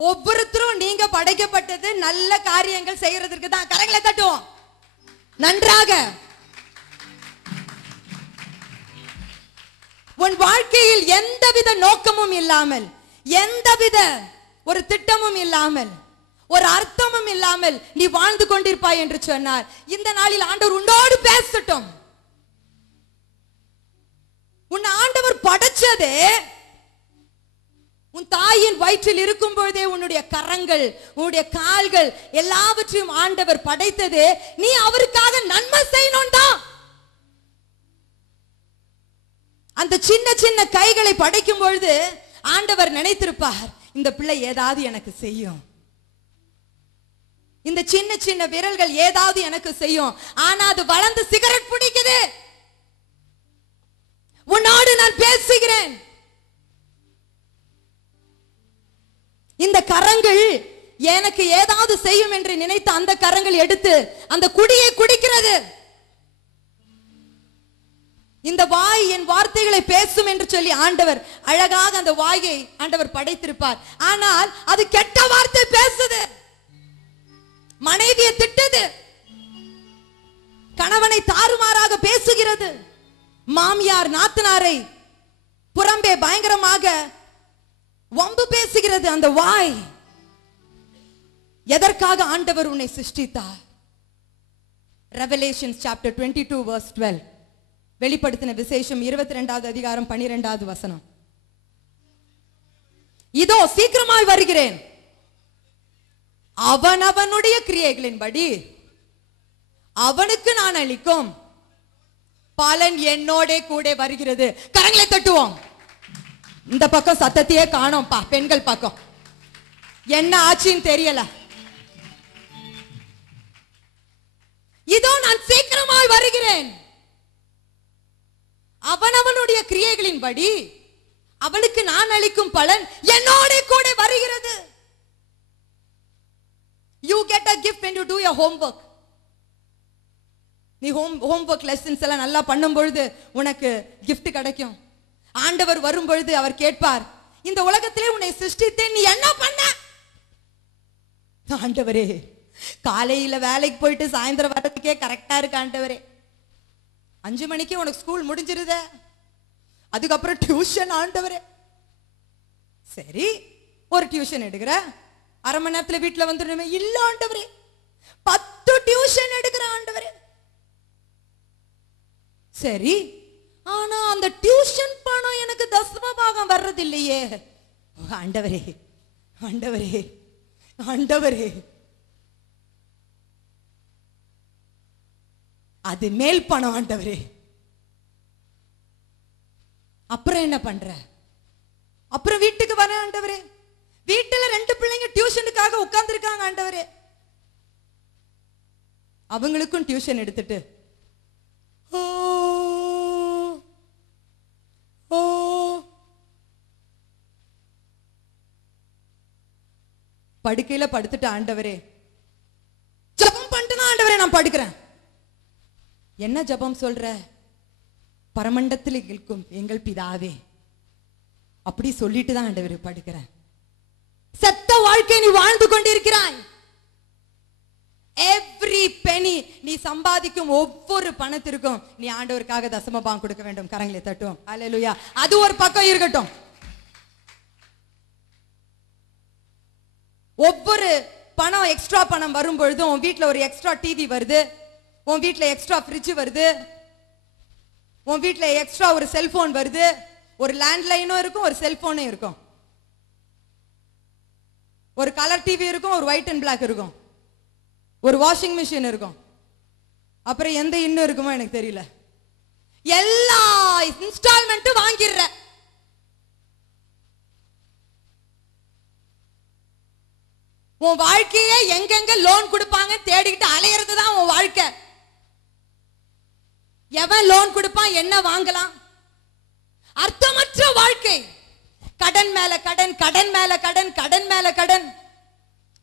ஒவ்வொருத்தரும் நீங்க படைக்கப்பட்டது நல்ல காரியங்கள் செய்யறதுக்கு தான். கரங்களை தட்டுவோம் நன்றாக. உன் வாழ்க்கையில் எந்தவித நோக்கமும் இல்லாமல், எந்தவித ஒரு திட்டமும் இல்லாமல், ஒரு அர்த்தமும் இல்லாமல் நீ வாழ்ந்து கொண்டிருப்பாய் என்று சொன்னார். இந்த நாளில் ஆண்டவர் உன்னோடு பேசட்டும். உன் ஆண்டவர் படைச்சதே உன் தாயின் வயிற்றில் இருக்கும் பொழுதே உன்னுடைய கரங்கள், உன்னுடைய கால்கள் எல்லாவற்றையும் ஆண்டவர் படைத்தது நீ அவருக்காக நன்மை செய்யணும் தான். அந்த சின்ன சின்ன கைகளை படைக்கும் பொழுது ஆண்டவர் நினைத்திருப்பார், இந்த பிள்ளை ஏதாவது எனக்கு செய்யும், இந்த சின்ன சின்ன விரல்கள் ஏதாவது எனக்கு செய்யும். ஆனா அது வளர்ந்து சிகரெட் பிடிக்குது. உன்னோடு நான் பேசுகிறேன். இந்த கரங்கள் எனக்கு ஏதாவது செய்யும் என்று நினைத்த அந்த கரங்கள் எடுத்து அந்த குடியை குடிக்கிறது. இந்த வாய் என் வார்த்தைகளை பேசும் என்று சொல்லி ஆண்டவர் அழகாக அந்த வாயை ஆண்டவர் படைத்திருப்பார். ஆனால் அது கெட்ட வார்த்தை பேசுது, மனைவியை திட்டது, கணவனை தாறுமாறாக பேசுகிறது, மாமியார் நாத்தனாரை புறம்பே பயங்கரமாக வம்பு பேசுகிறது. அந்த வாய் எதற்காக ஆண்டவர் உன்னை சிருஷ்டித்தார்? Revelations chapter 22 verse 12. வெளிப்படுத்தின விசேஷம் 22வது அதிகாரம் 12வது வசனம். இதோ சீக்கிரமாய் வருகிறேன், அவனவனுடைய கிரியைகளின்படி அவனுக்கு நான் அளிக்கும் பலன் என்னோட கூட வருகிறது. கரங்களை தட்டுவோம். இந்த பக்கம் சத்தத்தையே காணோம்பா, பெண்கள் பக்கம் என்ன ஆச்சுன்னு தெரியல. இதோ நான் சீக்கிரமாய் வருகிறேன், அவனவனுடைய கிரியைகளின்படி அவனுக்கு நான் அளிக்கும் பலன் என்னோட கூட வருகிறது. You get a gift when you do your homework. நீ homework lessons எல்லாம் நல்லா பண்ணும் பொழுது உனக்கு gift கிடைக்கும். ஆண்டவர் வரும் பொழுது அவர் கேட்பார், இந்த உலகத்திலே உன்னை சிருஷ்டித்தேன், நீ என்ன பண்ண? ஆண்டவரே, காலையில வேலைக்கு போயிட்டு சாயந்தரம் வர்றதுக்கே கரெக்டா இருக்கு ஆண்டவரே. 5 மணிக்கு உனக்கு ஸ்கூல் முடிஞ்சிருதே, அதுக்கப்புறம் டியூஷன் ஆண்டவரே. சரி, ஒரு டியூஷன் எடுக்கிற, அரை மணி நேரத்துல வீட்டுல வந்துடுமே. இல்ல ஆண்டவரே, 10 டியூஷன் எடுக்கிற ஆண்டவரே. சரி, ஆனா அந்த டியூஷன் பணம் எனக்கு தசம பாகம் வர்றது இல்லையே. ஆண்டவரே ஆண்டவரே ஆண்டவரே, அது மேல் பணம் ஆண்டவரே. அப்புறம் என்ன பண்ற? அப்புறம் வீட்டுக்கு வர ஆண்டவரே, வீட்டுல 2 பிள்ளைங்க டியூஷனுக்காக உட்கார்ந்து இருக்காங்க ஆண்டவரே. அவங்களுக்கும் டியூஷன் எடுத்துட்டு படுக்கையில படுத்துட்டு ஆண்டவரே ஜெபம் பண்ணிட்டு ஆண்டவரே நான் படுக்கிறேன். என்ன ஜெபம் சொல்ற? பரமண்டத்தில் இருக்கும் எங்கள் பிதாவே, அப்படி சொல்லிட்டு தான் ஆண்டவரே படுக்கிறேன். செத்த வாழ்க்கை நீ வாழ்ந்து கொண்டிருக்கிறாய். எவ்ரி பெனி, நீ சம்பாதிக்கும் ஒவ்வொரு பணத்திற்கும் நீ ஆண்டவருக்காக தசம பாகம் கொடுக்க வேண்டும். கரங்களை தட்டுவோம். அல்லேலூயா. அது ஒரு பக்கம் இருக்கட்டும். ஒவ்வொரு பணம் எக்ஸ்ட்ரா பணம் வரும் பொழுது உன் வீட்டுல ஒரு எக்ஸ்ட்ரா டிவி வருது, உன் வீட்டுல எக்ஸ்ட்ரா ஃப்ரிட்ஜ் வருது, உன் வீட்டுல எக்ஸ்ட்ரா ஒரு செல்போன் வருது. ஒரு லேண்ட்லைனும் இருக்கும், ஒரு செல்போனும் இருக்கும், ஒரு கலர் டிவி இருக்கும், ஒரு ஒயிட் அண்ட் பிளாக் இருக்கும், ஒரு வாஷிங் மிஷின் இருக்கும், அப்புறம் எந்த இன்னும் இருக்குமோ எனக்கு தெரியல. எல்லா இன்ஸ்டால்மெண்ட்டும் வாங்கிடுற. உன் வாழ்க்கையே எங்கெங்க லோன் கொடுப்பாங்க தேடிக்கிட்டு அலையிறது தான் உன் வாழ்க்கை. எவன் லோன் கொடுப்பான், என்ன வாங்கலாம், அர்த்தமற்ற வாழ்க்கை. கடன் மேல கடன், கடன் மேல கடன், கடன் மேல கடன்.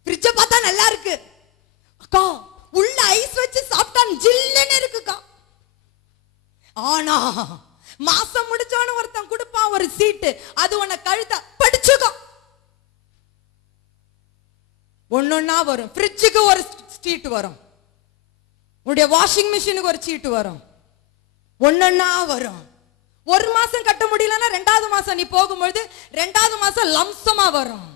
ஃப்ரிட்ஜ் பார்த்தா நல்லா இருக்கு அக்கா, உள்ள ஐஸ் வச்சு சாப்பிட்டா ஜில்லுன்னு இருக்குக்கா. ஆனா மாசம் முடிச்சோன்னு ஒருத்தன் கொடுப்பான் ஒரு சீட்டு, அது உன்னை கழுத்த படிச்சுக்கோ. ஒன்னொன்னா வரும். ஃப்ரிட்ஜுக்கு ஒரு சீட்டு வரும், உன்னுடைய வாஷிங் மிஷினுக்கு ஒரு சீட்டு வரும், ஒன்னொன்னா வரும். ஒரு மாசம் கட்ட முடியலன்னா 2வது மாசம் நீ போகும்பொழுது 2வது மாசம் லம்சமா வரும்.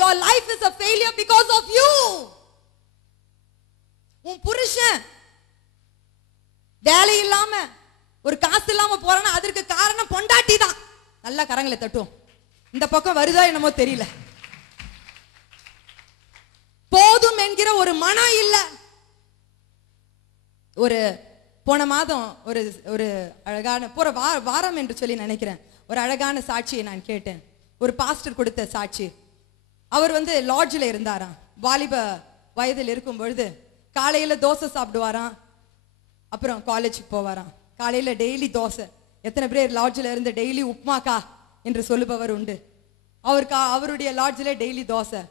Your life is a failure because of you. உன் புருஷன் வேலை இல்லாம ஒரு காசு இல்லாம போறானா அதற்கு காரணம் பொண்டாட்டி தான். நல்லா கரங்களை தட்டுவோம். இந்த பக்கம் வருதா என்னமோ தெரியல. போதும் என்கிற ஒரு மனம் இல்ல. ஒரு போன மாதம் ஒரு ஒரு அழகான போற வாரம் என்று சொல்லி நினைக்கிறேன், ஒரு அழகான சாட்சியை நான் கேட்டேன். ஒரு பாஸ்டர் கொடுத்த சாட்சி. அவர் லாட்ஜில் இருந்தாராம். வாலிப வயதில் இருக்கும் பொழுது காலையில தோசை சாப்பிடுவாராம், அப்புறம் காலேஜுக்கு போவாராம். காலையில டெய்லி தோசை. எத்தனை பேர் லாட்ஜில் இருந்து டெய்லி உப்மாக்கா என்று சொல்லுபவர் உண்டு? அவருடைய லாட்ஜில் டெய்லி தோசை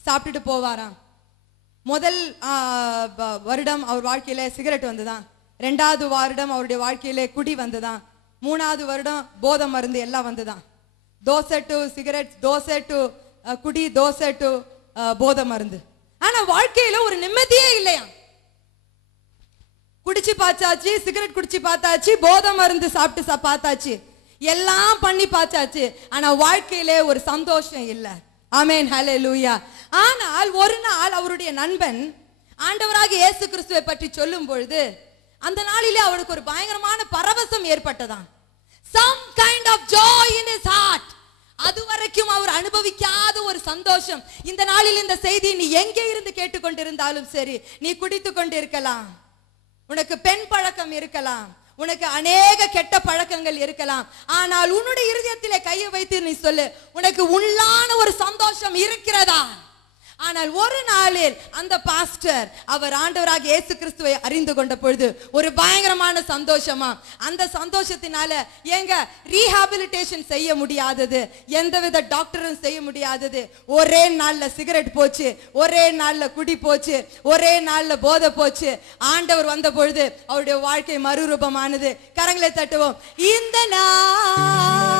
சாப்பிட்டுட்டு போவாராம். முதல் வருடம் அவர் வாழ்க்கையில சிகரெட் வந்துதான், 2வது வருடம் அவருடைய வாழ்க்கையில குடி வந்துதான், 3வது வருடம் போதை மருந்து எல்லாம் வந்துதான். Dosa to cigarette, dosa to குடி, தோசை டு போதை மருந்து. ஆனா வாழ்க்கையில ஒரு நிம்மதியே இல்லையா. குடிச்சு பார்த்தாச்சு, சிகரெட் குடிச்சு பார்த்தாச்சு, போதை மருந்து சாப்பிட்டு பார்த்தாச்சு, எல்லாம் பண்ணி பார்த்தாச்சு. ஆனா வாழ்க்கையிலே ஒரு சந்தோஷம் இல்லை. ஆமென், ஹல்லேலூயா. ஆனால் ஒரு நாள் அவருடைய நண்பன் ஆண்டவராக இயேசு கிறிஸ்துவை பற்றி சொல்லும் பொழுது அந்த நாளிலே அவருக்கு ஒரு பயங்கரமான பரவசம் ஏற்பட்டதாம். Some kind of joy in his heart. அதுவரைக்கும் அவர் அனுபவிக்காத ஒரு சந்தோஷம். இந்த நாளில் இந்த செய்தி நீ எங்கே இருந்து கேட்டுக்கொண்டிருந்தாலும் சரி, நீ குடித்து கொண்டிருக்கலாம், உனக்கு பெண் பழக்கம் இருக்கலாம், உனக்கு அநேக கெட்ட பழக்கங்கள் இருக்கலாம். ஆனால் உன்னுடைய இருதயத்திலே கையை வைத்து நீ சொல்லு, உனக்கு உள்ளான ஒரு சந்தோஷம் இருக்கிறதா? ஆனால் ஒரு நாளில் அந்த பாஸ்டர் அவர் ஆண்டவராக இயேசு கிறிஸ்துவை அறிந்து கொண்ட பொழுது ஒரு பயங்கரமான சந்தோஷமா, அந்த சந்தோஷத்தினால எங்க ரீஹாபிலிட்டேஷன் செய்ய முடியாதது, எந்தவித டாக்டரும் செய்ய முடியாதது. ஒரே நாள்ல சிகரெட் போச்சு, ஒரே நாள்ல குடி போச்சு, ஒரே நாள்ல போதை போச்சு. ஆண்டவர் வந்த பொழுது அவருடைய வாழ்க்கை மறுரூபமானது. கரங்களை தட்டுவோம். இந்த நாள்